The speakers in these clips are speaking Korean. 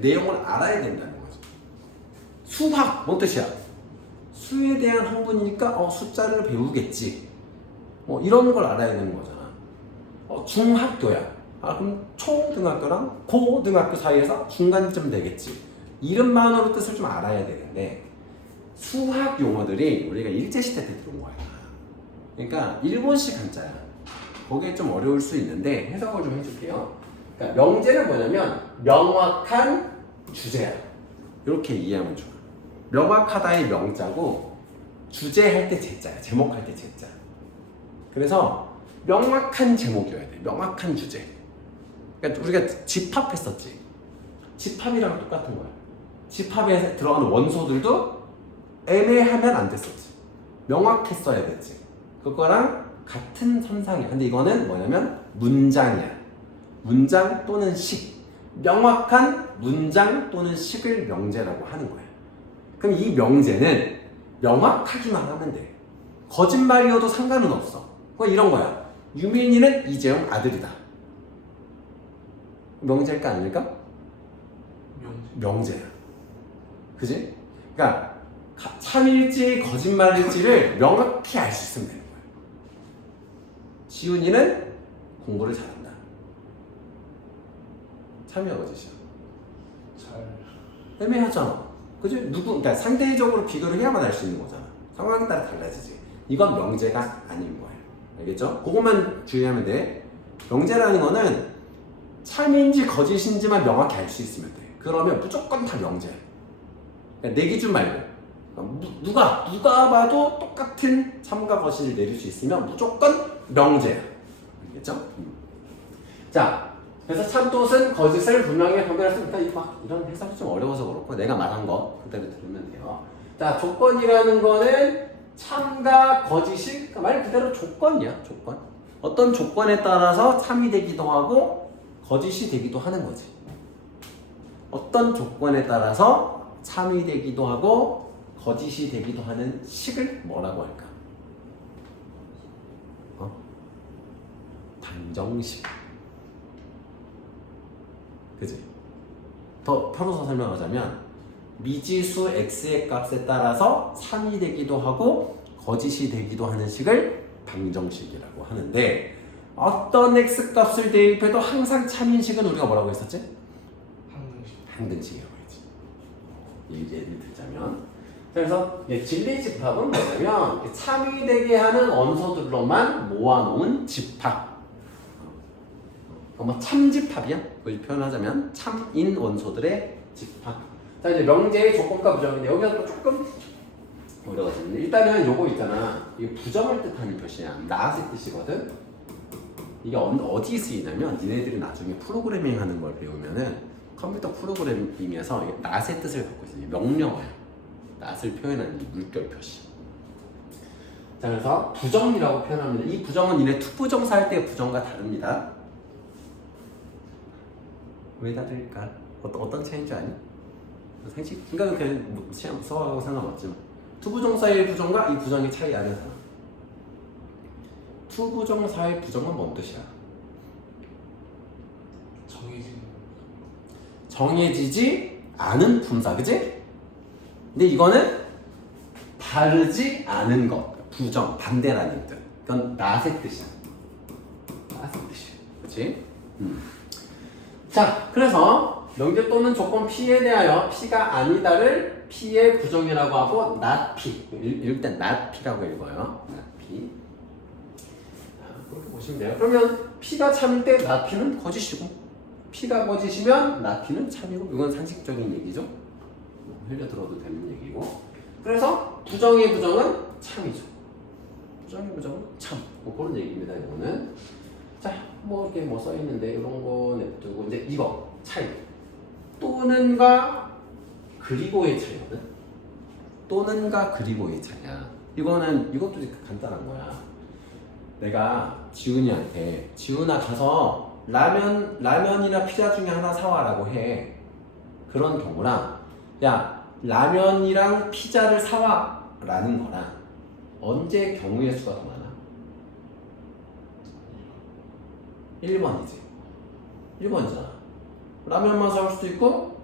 내용을 알아야 된다는 거죠. 수학 뭔 뜻이야? 수에 대한 학문이니까 숫자를 배우겠지. 이런 걸 알아야 되는 거잖아. 중학교야. 그럼 초등학교랑 고등학교 사이에서 중간쯤 되겠지. 이름만으로 뜻을 좀 알아야 되는데 수학 용어들이 우리가 일제시대 때 들어온 거야. 그러니까 일본식 한자야. 거기에 좀 어려울 수 있는데 해석을 좀 해줄게요. 그러니까 명제는 뭐냐면 명확한 주제야. 이렇게 이해하면 좋아. 명확하다의 명자고 주제할 때 제자야. 제목할 때 제자. 그래서 명확한 제목이어야 돼. 명확한 주제. 그러니까 우리가 집합했었지. 집합이랑 똑같은 거야. 집합에 들어가는 원소들도 애매하면 안 됐었지. 명확했어야 됐지. 그거랑 같은 선상이야. 근데 이거는 뭐냐면 문장이야. 문장 또는 식. 명확한 문장 또는 식을 명제라고 하는 거야. 그럼 이 명제는 명확하기만 하면 돼. 거짓말이어도 상관은 없어. 이런 거야. 유민이는 이재용 아들이다. 명제일까 아닐까? 명제야. 그지? 그러니까 참일지 거짓말일지를 명확히 알 수 있으면 되는 거야. 지훈이는 공부를 잘한다. 참이야 거짓이야? 잘 애매하잖아. 그지? 그러니까 상대적으로 비교를 해야만 알 수 있는 거잖아. 상황에 따라 달라지지. 이건 명제가 아닌 거예요. 알겠죠? 그것만 주의하면 돼. 명제라는 거는 참인지 거짓인지만 명확히 알 수 있으면 돼. 그러면 무조건 다 명제야. 그러니까 내 기준 말고 누가 봐도 똑같은 참과 거짓을 내릴 수 있으면 무조건 명제야. 알겠죠? 자, 그래서 참뜻은 거짓을 분명히 변별했으니까 이런 해석이 좀 어려워서 그렇고 내가 말한 거 그대로 들으면 돼요. 자, 조건이라는 거는 참과 거짓이 말 그대로 조건이야. 조건. 어떤 조건에 따라서 참이 되기도 하고 거짓이 되기도 하는 거지. 어떤 조건에 따라서 참이 되기도 하고 거짓이 되기도 하는 식을 뭐라고 할까? 방정식. 그지? 더 펴서 설명하자면 미지수 x의 값에 따라서 참이 되기도 하고 거짓이 되기도 하는 식을 방정식이라고 하는데 어떤 x 값을 대입해도 항상 참인 식은 우리가 뭐라고 했었지? 항등식이라고 했지. 예를 들자면 그래서 진리집합은 뭐냐면 참이 되게 하는 원소들로만 모아놓은 집합. 참집합이야? 그걸 표현하자면 참인 원소들의 집합. 자, 이제 명제의 조건과 부정인데 여기서 또 조금 어려워지는데 일단은 요거 있잖아. 이게 부정을 뜻하는 표시야. not의 뜻이거든. 이게 어디에 쓰이냐면 니네들이 나중에 프로그래밍 하는 걸 배우면은 컴퓨터 프로그래밍에서 not의 뜻을 갖고 있어. 명령어야. not을 표현하는 이 물결 표시. 자, 그래서 부정이라고 표현합니다. 이 부정은 니네 투부정사 할 때의 부정과 다릅니다. 왜 다를까? 어떤 차이인지 아니? 상식 생각은 그냥 시험 수학하고 상관없지만 투부정사의 부정과 이 부정의 차이 아는 사람. 투부정사의 부정은 뭔 뜻이야? 정해지지 않은 품사, 그치? 근데 이거는 다르지 않은 것, 부정, 반대라는 뜻. 그건 not의 뜻이야. not의 뜻이야, 그치? 자, 그래서 명제 또는 조건 P에 대하여 P가 아니다를 P의 부정이라고 하고 not P. 읽을 땐 not P라고 읽어요. not P. 그렇게 보시면 돼요. 그러면 P가 참일 때 not P는 거짓이고 P가 거짓이면 not P는 참이고 이건 상식적인 얘기죠. 흘려들어도 되는 얘기고. 그래서 부정의 부정은 참이죠. 부정의 부정은 참. 그런 얘기입니다. 이거는. 자, 이렇게 써있는데 이런 거 냅두고 이제 이거 차이. 또는가 그리고의 차이거든. 또는가 그리고의 차이야. 이것도 간단한 거야. 내가 지훈이한테 지훈아 가서 라면이나 피자 중에 하나 사와라고 해. 그런 경우랑 야 라면이랑 피자를 사와라는 거랑 언제 경우의 수가 더 많아? 1번이지. 1번이잖아. 라면만 사올 수도 있고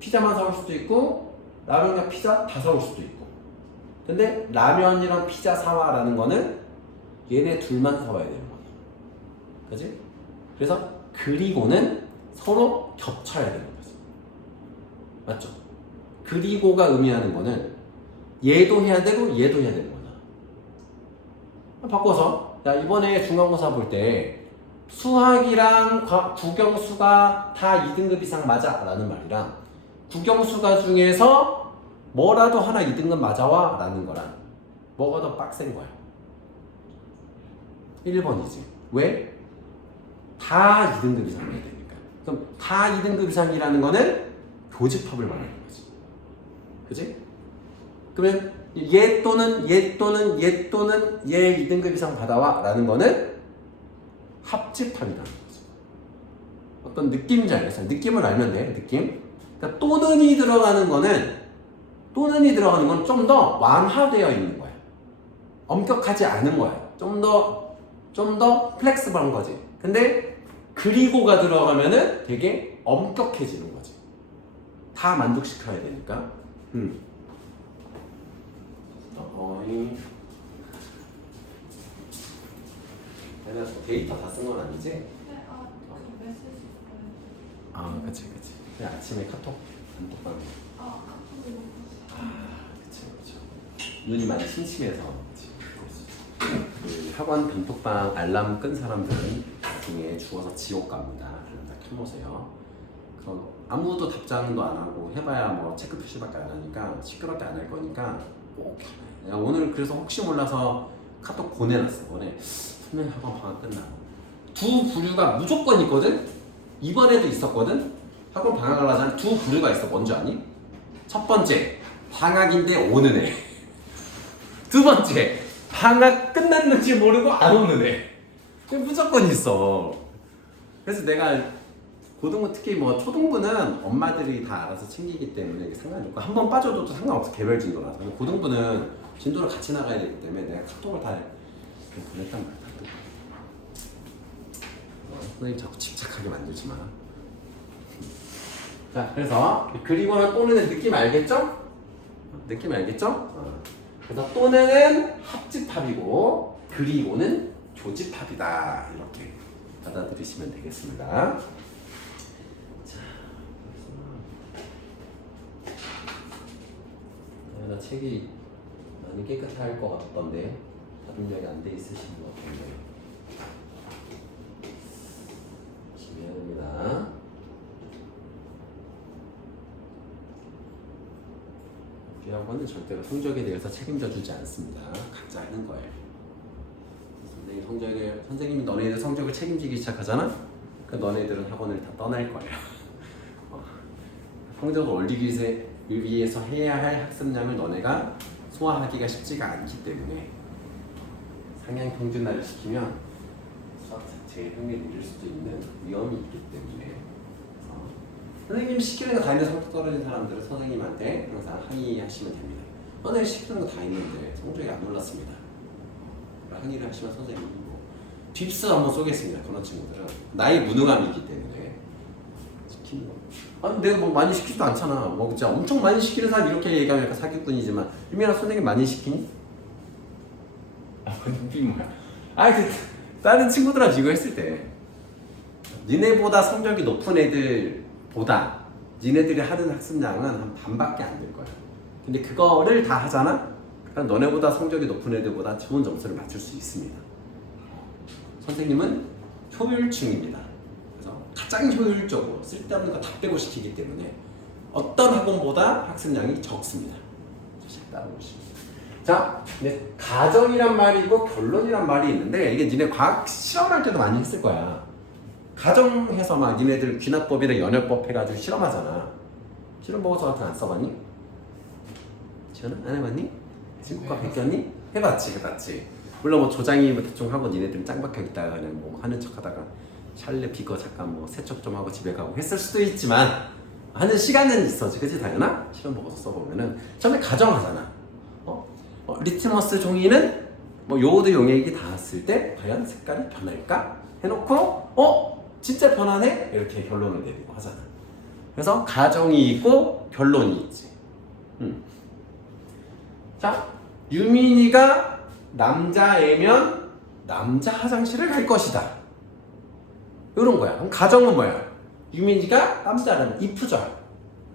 피자만 사올 수도 있고 라면과 피자 다 사올 수도 있고. 근데 라면이랑 피자 사와라는 거는 얘네 둘만 사와야 되는 거야. 그지? 그래서 그리고는 서로 겹쳐야 되는 거지. 맞죠? 그리고가 의미하는 거는 얘도 해야 되고 얘도 해야 되는 거잖아. 바꿔서 야 이번에 중간고사 볼 때 수학이랑 국영수가 다 2등급 이상 맞아 라는 말이랑 국영수가 중에서 뭐라도 하나 2등급 맞아와 라는 거랑 뭐가 더 빡센 거야? 1번이지. 왜? 다 2등급 이상 해야 되니까. 그럼 다 2등급 이상이라는 거는 교집합을 말하는 거지. 그지? 그러면 얘 또는 얘 또는 얘 또는 얘 2등급 이상 받아와 라는 거는 합집합이라는 거지. 어떤 느낌인지 알겠어요? 느낌을 알면 돼. 느낌. 그러니까 또는이 들어가는 거는 좀 더 완화되어 있는 거야. 엄격하지 않은 거야. 좀 더 플렉스블한 거지. 근데 그리고가 들어가면은 되게 엄격해지는 거지. 다 만족시켜야 되니까. 내가 데이터 다 쓴 건 아니지? 네, 그 메시지 아, 그치. 그냥 아침에 카톡 단톡방. 카톡이 못 그치. 눈이 많이 침침해서. 그치. 그 학원 단톡방 알람 끈 사람들은 나중에 죽어서 지옥 갑니다. 그럼 다 켜놓으세요. 그럼 아무도 답장도 안 하고 해봐야 뭐 체크 표시밖에 안 하니까 시끄럽게 안 할 거니까 꼭 켜놔요. 내가 오늘 그래서 혹시 몰라서 카톡 보내놨어. 선배님 학원 방학 끝나. 두 부류가 무조건 있거든. 이번에도 있었거든. 학원 방학을 하자면 두 부류가 있어. 뭔지 아니? 첫 번째 방학인데 오는 애. 두 번째 방학 끝났는지 모르고 안 오는 애. 무조건 있어. 그래서 내가 고등부 특히 뭐 초등부는 엄마들이 다 알아서 챙기기 때문에 이게 상관이 없고 한 번 빠져도 상관없어. 개별 진도라서. 고등부는 진도를 같이 나가야 되기 때문에 내가 카톡을 다 보냈단 말이야. 선생님 자꾸 집착하게 만들지 마. 자, 그래서 그리고는 또는의 느낌 알겠죠? 느낌 알겠죠? 그래서 또는은 합집합이고 그리고는 교집합이다. 이렇게 받아들이시면 되겠습니다. 자, 나 책이 많이 깨끗할 것 같던데 다듬력이 안 돼 있으신 것 같은데. 미안합니다. 우리 학원은 절대로 성적에 대해서 책임져 주지 않습니다. 각자 하는 거예요. 선생님이 너네들 성적을 책임지기 시작하잖아? 그럼 너네들은 학원을 다 떠날 거예요. 성적을 올리기 위해서 해야 할 학습량을 너네가 소화하기가 쉽지가 않기 때문에 상향 평준화를 시키면 수학 자체의 흥미를 잃을 수도 있는 위험이 있기 때문에 선생님 시키는 거 다 있는데 성적 떨어진 사람들은 선생님한테 항상 항의하시면 됩니다. 선생님 시키는 거 다 있는데 성적이 안 올랐습니다. 항의를 하시면 선생님이 딥스 한번 쏘겠습니다. 그런 친구들은 나의 무능함이 있기 때문에 시키는 거. 아니 내가 뭐 많이 시키지도 않잖아. 뭐 진짜 엄청 많이 시키는 사람 이렇게 얘기하면 사기꾼이지만 유민아 선생님 많이 시키니? 눈빛 뭐야? 다른 친구들하고 비교했을 때 니네보다 성적이 높은 애들보다 니네들이 하는 학습량은 한 반밖에 안 될 거야. 근데 그거를 다 하잖아? 그럼 너네보다 성적이 높은 애들보다 좋은 점수를 맞출 수 있습니다. 선생님은 효율충입니다. 그래서 가장 효율적으로 쓸데없는 거 다 빼고 시키기 때문에 어떤 학원보다 학습량이 적습니다. 따라오시면. 자, 근데 가정이란 말이 있고 결론이란 말이 있는데 이게 니네 과학 실험할 때도 많이 했을 거야. 가정해서 막 니네들 귀납법이나 연혈법 해가지고 실험하잖아. 실험 보고서 같은 거 안 써봤니? 지현아? 안 해봤니? 친구과 베꼈니? 해봤지. 물론 뭐 조장이 뭐 대충 하고 니네들은 짱박혀 있다가 그냥 뭐 하는 척 하다가 샬레 비거 잠깐 뭐 세척 좀 하고 집에 가고 했을 수도 있지만 하는 시간은 있어지. 그치 다현아? 실험 보고서 써보면은 처음에 가정하잖아. 리트머스 종이는 뭐 요오드 용액이 닿았을 때 과연 색깔이 변할까? 해놓고 진짜 변하네? 이렇게 결론을 내리고 하잖아. 그래서 가정이 있고 결론이 있지. 자, 유민이가 남자애면 남자 화장실을 갈 것이다. 이런 거야. 그럼 가정은 뭐야? 유민이가 남자라는 이프절,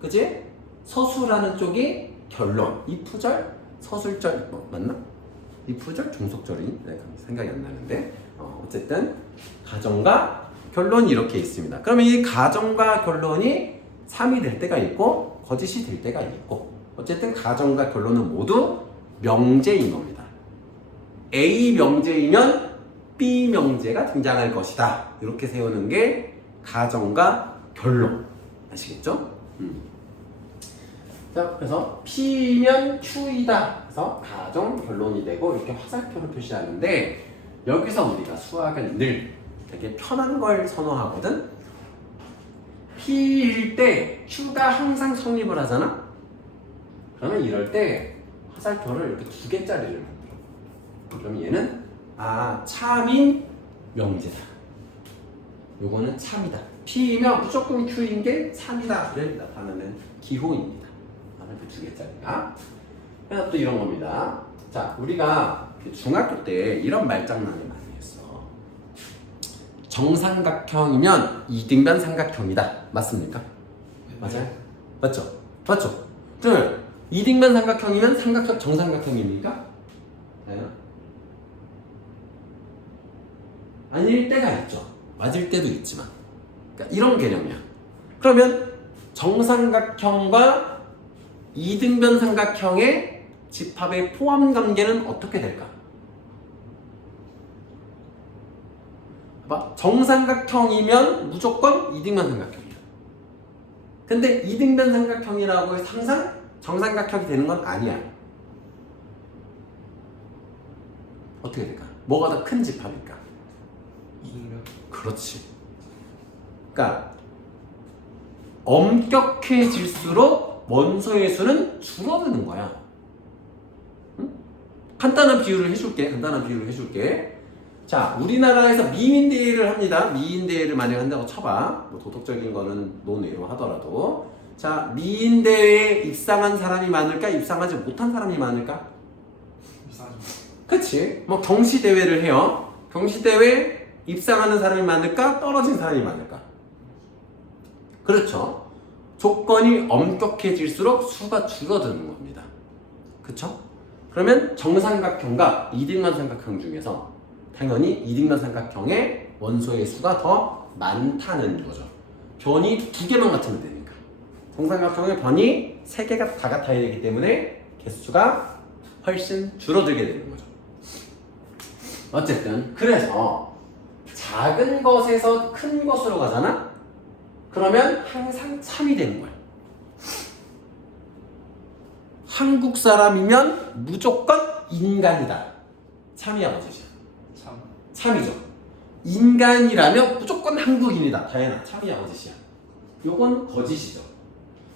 그지? 서술하는 쪽이 결론, 이프절, 서술절 뭐 맞나? 이프절, 종속절이 내가 생각이 안 나는데 어쨌든 가정과 결론이 이렇게 있습니다. 그러면 이 가정과 결론이 3이 될 때가 있고 거짓이 될 때가 있고 어쨌든 가정과 결론은 모두 명제인 겁니다. A 명제이면 B 명제가 등장할 것이다. 이렇게 세우는 게 가정과 결론. 아시겠죠? 자, 그래서 P면 Q이다. 그래서 가정, 결론이 되고 이렇게 화살표를 표시하는데 여기서 우리가 수학은 늘 되게 편한 걸 선호하거든. P일 때 Q가 항상 성립을 하잖아. 그러면 이럴 때 화살표를 이렇게 2개짜리를 만들어. 그럼 얘는 참인 명제다. 요거는 참이다. P이면 무조건 Q인 게 참이다를 나타내는 기호입니다. 이렇게 2개짜리가. 그래서 또 이런 겁니다. 자, 우리가 중학교 때 이런 말장난을 많이 했어. 정삼각형이면 이등변 삼각형이다. 맞습니까? 맞아요? 맞죠? 맞죠? 그러면 이등변 삼각형이면 삼각형 정삼각형입니까? 네. 아닐 때가 있죠. 맞을 때도 있지만. 그러니까 이런 개념이야. 그러면 정삼각형과 이등변 삼각형의 집합의 포함 관계는 어떻게 될까? 봐봐. 정삼각형이면 무조건 이등변 삼각형이야. 근데 이등변 삼각형이라고 해서 항상 정삼각형이 되는 건 아니야. 어떻게 될까? 뭐가 더 큰 집합일까? 이등변. 그렇지. 그러니까 엄격해질수록 원소의 수는 줄어드는 거야. 응? 간단한 비유를 해줄게. 자, 우리나라에서 미인대회를 합니다. 미인대회를 만약 한다고 쳐봐. 뭐 도덕적인 거는 논외로 하더라도. 자, 미인대회에 입상한 사람이 많을까? 입상하지 못한 사람이 많을까? 이상하죠. 그치? 뭐 경시대회를 해요. 경시대회 입상하는 사람이 많을까? 떨어진 사람이 많을까? 그렇죠. 조건이 엄격해질수록 수가 줄어드는 겁니다. 그쵸? 그러면 정삼각형과 이등변 삼각형 중에서 당연히 이등변 삼각형의 원소의 수가 더 많다는 거죠. 변이 2개만 같으면 되니까. 정삼각형의 변이 3개가 다 같아야 되기 때문에 개수가 훨씬 줄어들게 되는 거죠. 어쨌든 그래서 작은 것에서 큰 것으로 가잖아? 그러면 항상 참이 되는 거야. 한국 사람이면 무조건 인간이다. 참이야, 거짓이야? 참. 참이죠. 인간이라면 무조건 한국인이다. 다현아, 참이야, 거짓이야? 요건 거짓이죠.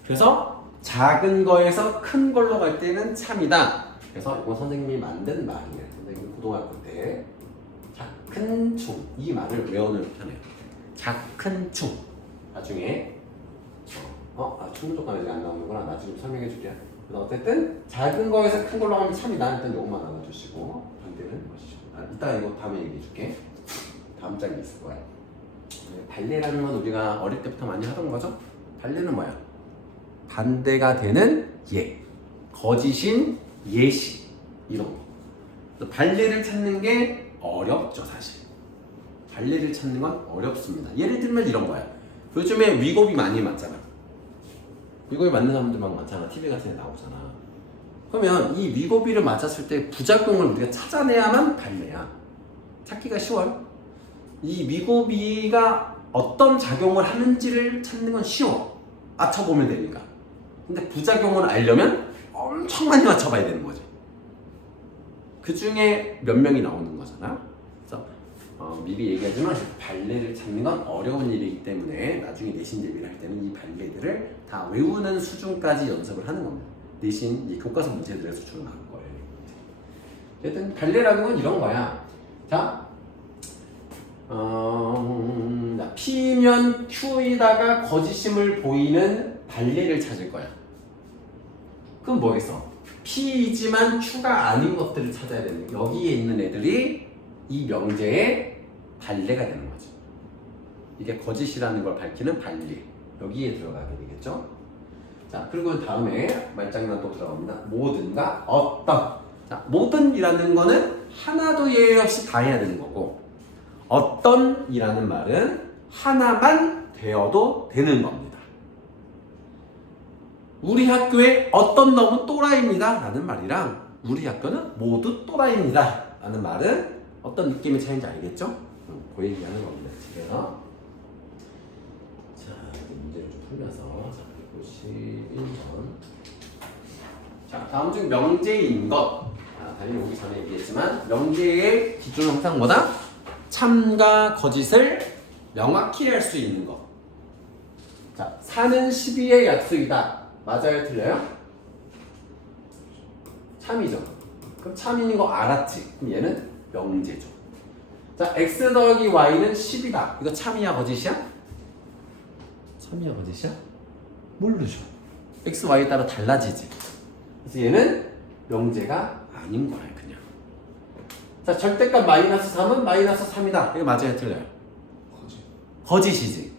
그래서 작은 거에서 큰 걸로 갈 때는 참이다. 그래서 이건 선생님이 만든 말이에요. 선생님 고등학교 때 작큰 충, 이 말을 외우는 편이에요. 작큰 충. 나중에 충족감이 아직 안 나오는구나. 나중에 설명해 줄게요. 그래서 어쨌든 작은 거에서 큰 걸로 가면 참이다. 일단 요것만 알아주시고 반대는 보시죠. 이따가 이거 다음에 얘기해 줄게. 다음 장이 있을 거야. 발레라는 건 우리가 어릴 때부터 많이 하던 거죠. 발레는 뭐야? 반대가 되는 예, 거짓인 예시, 이런 거. 발레를 찾는 게 어렵죠, 사실. 발레를 찾는 건 어렵습니다. 예를 들면 이런 거야. 요즘에 위고비 많이 맞잖아. 위고비 맞는 사람들 막 많잖아. TV 같은 데 나오잖아. 그러면 이 위고비를 맞았을 때 부작용을 우리가 찾아내야만 발레야. 찾기가 쉬워요. 이 위고비가 어떤 작용을 하는지를 찾는 건 쉬워. 맞춰보면 되니까. 근데 부작용을 알려면 엄청 많이 맞춰봐야 되는 거죠. 그 중에 몇 명이 나오는 거잖아. 그래서 미리 얘기하지만 발레를 찾는 건 어려운 일이기 때문에 나중에 내신 대비를 할 때는 이 발레들을 다 외우는 수준까지 연습을 하는 겁니다. 내신 이 교과서 문제들에서 주로 나올 거예요. 어쨌든 발레라는 건 이런 거야. 자, P면 Q에다가 거짓임을 보이는 발레를 찾을 거야. 그럼 뭐겠어? P이지만 Q가 아닌 것들을 찾아야 되는 거야. 여기에 있는 애들이 이 명제의 반례가 되는 거지. 이게 거짓이라는 걸 밝히는 반례. 여기에 들어가게 되겠죠? 자, 그리고 다음에 말장난 또 들어갑니다. 모든가 어떤. 자, 모든이라는 거는 하나도 예외 없이 다 해야 되는 거고, 어떤이라는 말은 하나만 되어도 되는 겁니다. 우리 학교에 어떤 놈은 또라이입니다 라는 말이랑 우리 학교는 모두 또라이입니다 라는 말은 어떤 느낌의 차이인지 알겠죠? 그 얘기하는 겁니다. 집에서. 자, 이제 문제를 좀 풀면서. 자, 151번. 자, 다음 중 명제인 것. 자, 당연히 오기 전에 얘기했지만, 명제의 기준은 항상 뭐다? 참과 거짓을 명확히 할 수 있는 것. 자, 4는 12의 약속이다. 맞아요? 틀려요? 참이죠. 그럼 참인 거 알았지? 그럼 얘는 명제죠. 자, x 더하기 y는 10이다. 이거 참이야 거짓이야? 참이야 거짓이야? 모르죠. x, y에 따라 달라지지. 그래서 얘는 명제가 아닌 거야 그냥. 자, 절대값 마이너스 3은 마이너스 3이다. 이거 맞아요? 틀려요? 거짓. 거짓이지.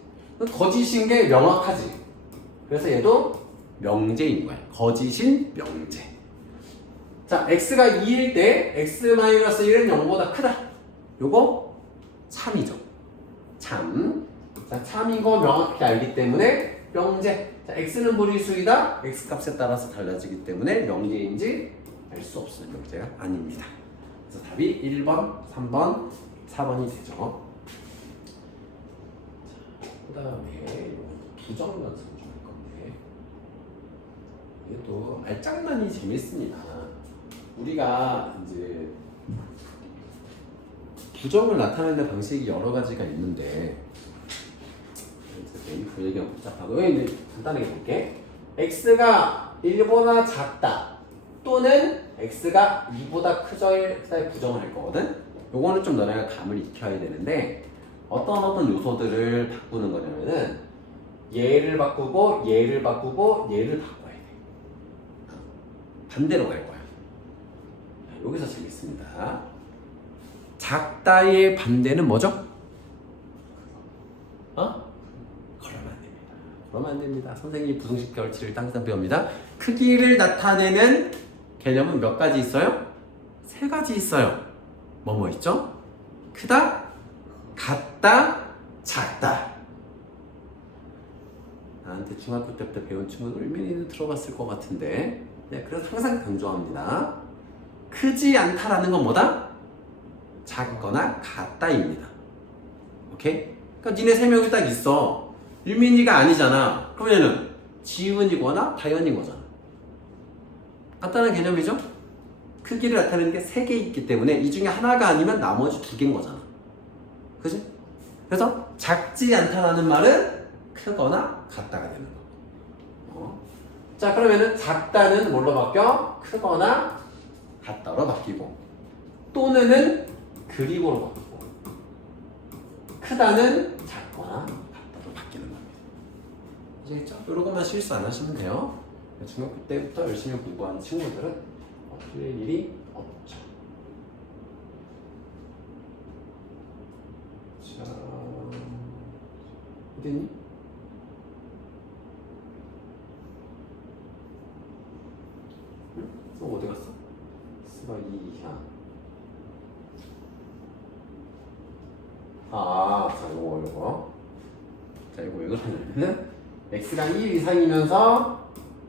거짓인 게 명확하지. 그래서 얘도 명제인 거야. 거짓인 명제. 자, x가 2일 때 x-1은 0보다 크다. 요거 참이죠. 참. 자, 참인 거 명확히 알기 때문에 명제. 자, x는 무리수이다. x 값에 따라서 달라지기 때문에 명제인지 알 수 없어요. 명제가 아닙니다. 그래서 답이 1번, 3번, 4번이 되죠. 자, 그 다음에 부정 연습 좀 할 건데, 이게 또 말장난이 재밌습니다. 우리가 이제 부정을 나타내는 방식이 여러 가지가 있는데, 그 얘기가 복잡하고, 근데 간단하게 볼게. x가 1보다 작다 또는 x가 2보다 크다에 부정을 할 거거든. 요거는 좀 너네가 감을 익혀야 되는데, 어떤 요소들을 바꾸는 거냐면은 얘를 바꾸고 얘를 바꾸고 얘를 바꿔야 돼. 반대로 갈 거야. 여기서 재밌습니다. 작다의 반대는 뭐죠? 그러면 안 됩니다. 그러면 안 됩니다. 선생님이 부등식 결치를 항상 배웁니다. 크기를 나타내는 개념은 몇 가지 있어요? 3가지 있어요. 뭐뭐 있죠? 크다, 같다, 작다. 나한테 중학교 때부터 배운 친구들 일면이는 들어봤을 것 같은데, 네, 그래서 항상 강조합니다. 크지 않다라는 건 뭐다? 작거나 같다입니다. 오케이? 그러니까 니네 3명이 딱 있어. 일민이가 아니잖아. 그러면 얘는 지은이거나 다현인 거잖아. 간단한 개념이죠? 크기를 나타내는 게 3개 있기 때문에 이 중에 하나가 아니면 나머지 2개인 거잖아. 그지? 그래서 작지 않다라는 말은 크거나 같다가 되는 거. 자, 그러면은 작다는 뭘로 바뀌어? 크거나 같다로 바뀌고, 또는은 그리고로 바뀌고, 크다는 작거나 같다로 바뀌는 겁니다. 아시겠죠? 이런 것만 실수 안 하시면 돼요. 중학교 때부터 열심히 공부하는 친구들은 틀릴 일이 없죠. 자, 어딨니? 응? 어디 갔어? 스가 2 이하. 자, 요거. 자, 이거 왜 그러냐면은 x가 1 이상이면서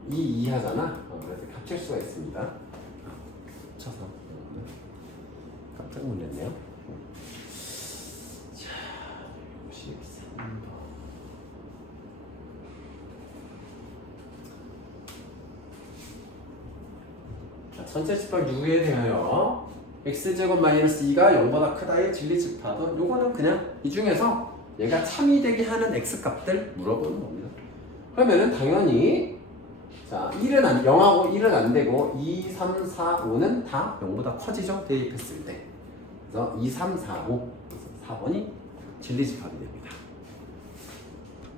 2 이하잖아. 그래서 합칠 수가 있습니다. 합쳐서 깜짝 놀랐네요. 자, 53번. 자, 전체 집합 U에 대하여 x제곱 마이너스 2가 0보다 크다의 진리 집합은 요거는 그냥 이 중에서 얘가 참이 되게 하는 x값들 물어보는 겁니다. 그러면은 당연히 자, 0하고 1은 안 되고 2, 3, 4, 5는 다 0보다 커지죠? 대입했을 때. 그래서 2, 3, 4, 5. 그래서 4번이 진리 집합이 됩니다.